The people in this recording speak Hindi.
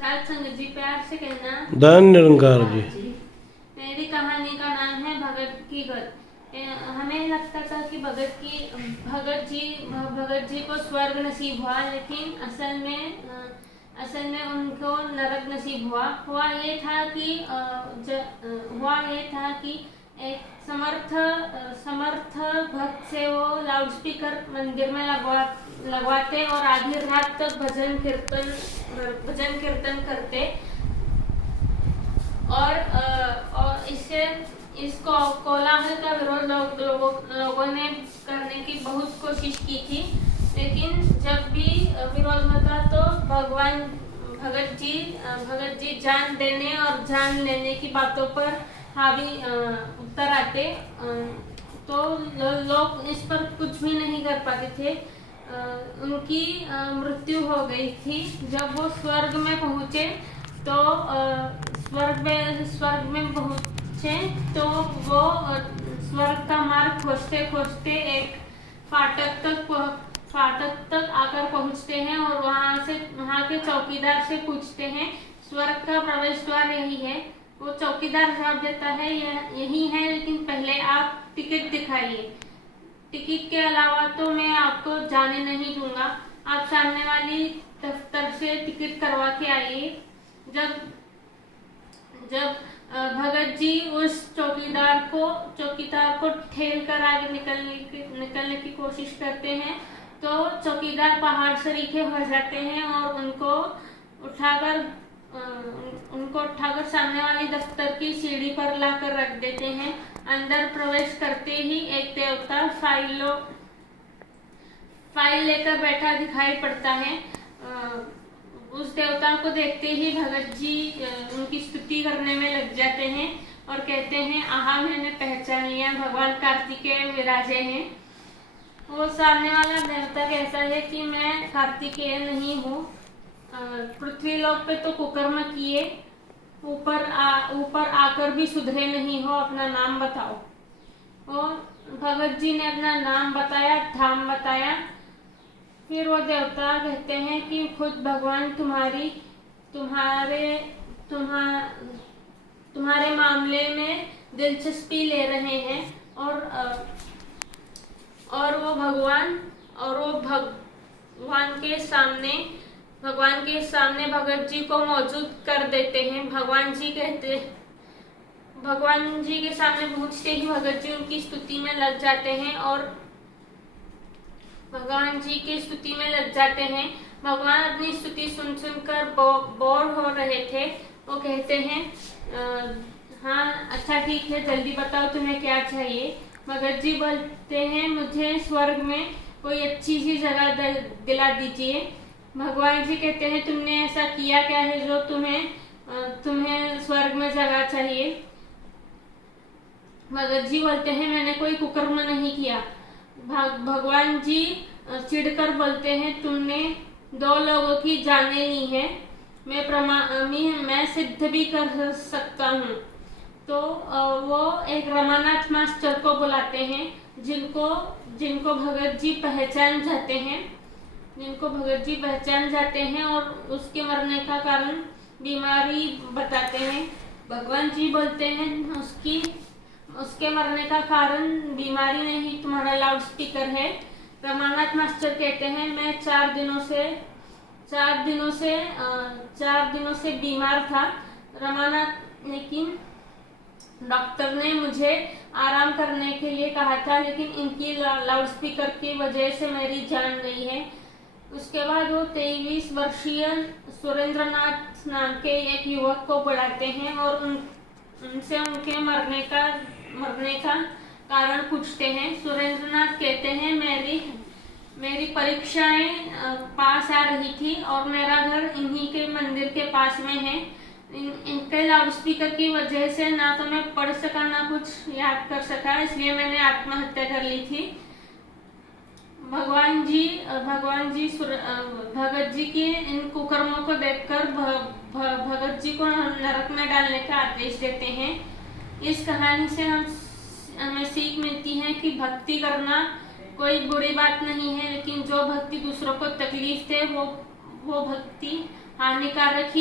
साथ संगत जी, प्यार से कहना। धन निरंकार जी। मेरी कहानी का नाम है भगत की गत। हमें लगता था कि भगत जी को स्वर्ग नसीब हुआ, लेकिन असल में उनको नरक नसीब हुआ। हुआ ये था कि एक समर्थ भक्त से वो लाउडस्पीकर मंदिर में लगवाते और आधी रात तक भजन कीर्तन करते और इस कोलाहल का विरोध लोगों ने करने की बहुत कोशिश की थी, लेकिन जब भी विरोध होता तो भगत जी जान देने और जान लेने की बातों पर हावी उतर आते, तो लोग इस पर कुछ भी नहीं कर पाते थे। उनकी मृत्यु हो गई थी। जब वो स्वर्ग में पहुँचे तो वो स्वर्ग का मार्ग खोजते एक फाटक तक आकर पहुँचते हैं और वहाँ के चौकीदार से पूछते हैं, स्वर्ग का प्रवेश द्वार यही है? वो चौकीदार जवाब देता है, यही है, लेकिन पहले आप टिकट दिखाइए। टिकट के अलावा तो मैं आपको जाने नहीं दूंगा। आप सामने वाली दफ्तर से टिकट करवा के आइए। जब भगत जी उस चौकीदार को ठेल कर आगे निकलने की कोशिश करते हैं, तो चौकीदार पहाड़ से नीचे हो जाते हैं और उनको उठाकर सामने वाली दफ्तर की सीढ़ी पर लाकर रख देते हैं। अंदर प्रवेश करते ही एक देवता फाइल लेकर बैठा दिखाई पड़ता है। उस देवता को देखते ही भगत जी उनकी स्तुति करने में लग जाते हैं और कहते हैं, आहा, मैंने पहचान लिया, भगवान कार्तिकेय विराजे हैं। वो सामने वाला देवता कहता है कि मैं कार्तिकेय नहीं हूँ, पृथ्वी लोक पे तो कुकर्म किए, ऊपर आकर भी सुधरे नहीं हो, अपना नाम बताओ। और भगत जी ने अपना नाम बताया, धाम बताया। फिर वो देवता कहते हैं कि खुद भगवान तुम्हारे मामले में दिलचस्पी ले रहे हैं और वो भगवान के सामने भगत जी को मौजूद कर देते हैं। भगवान जी के सामने पहुंचते ही भगत जी उनकी स्तुति में लग जाते हैं और भगवान जी की स्तुति में लग जाते हैं। भगवान अपनी स्तुति सुनकर बोर हो रहे थे। वो कहते हैं, हाँ अच्छा ठीक है, जल्दी बताओ तुम्हें क्या चाहिए। भगत जी बोलते हैं, मुझे स्वर्ग में कोई अच्छी सी जगह दिला दीजिए। भगवान जी कहते हैं, तुमने ऐसा किया क्या है जो तुम्हें स्वर्ग में जगह चाहिए? भगत जी बोलते हैं, मैंने कोई कुकर्म नहीं किया। भगवान जी चिढ़कर बोलते हैं, तुमने 2 लोगों की जाने ली है, मैं सिद्ध भी कर सकता हूँ। तो वो एक रमानाथ मास्टर को बुलाते हैं, जिनको भगत जी पहचान जाते हैं और उसके मरने का कारण बीमारी बताते हैं। भगवान जी बोलते हैं, उसके मरने का कारण बीमारी नहीं, तुम्हारा लाउडस्पीकर है। रमानाथ मास्टर कहते हैं, मैं 4 दिनों से बीमार था रमानाथ, लेकिन डॉक्टर ने मुझे आराम करने के लिए कहा था, लेकिन इनकी लाउडस्पीकर की वजह से मेरी जान गई है। उसके बाद वो 23 वर्षीय सुरेंद्रनाथ नाम के एक युवक को बुलाते हैं और उनसे उनके मरने का कारण पूछते हैं। सुरेंद्रनाथ कहते हैं, मेरी परीक्षाएं पास आ रही थी और मेरा घर इन्हीं के मंदिर के पास में है। इनके लाउडस्पीकर की वजह से ना तो मैं पढ़ सका ना कुछ याद कर सका, इसलिए मैंने आत्महत्या कर ली थी। भगवान जी भगत जी के इन कुकर्मों को देखकर भगत जी को नरक में डालने का आदेश देते हैं। इस कहानी से हमें सीख मिलती है कि भक्ति करना कोई बुरी बात नहीं है, लेकिन जो भक्ति दूसरों को तकलीफ दे वो भक्ति हानिकारक ही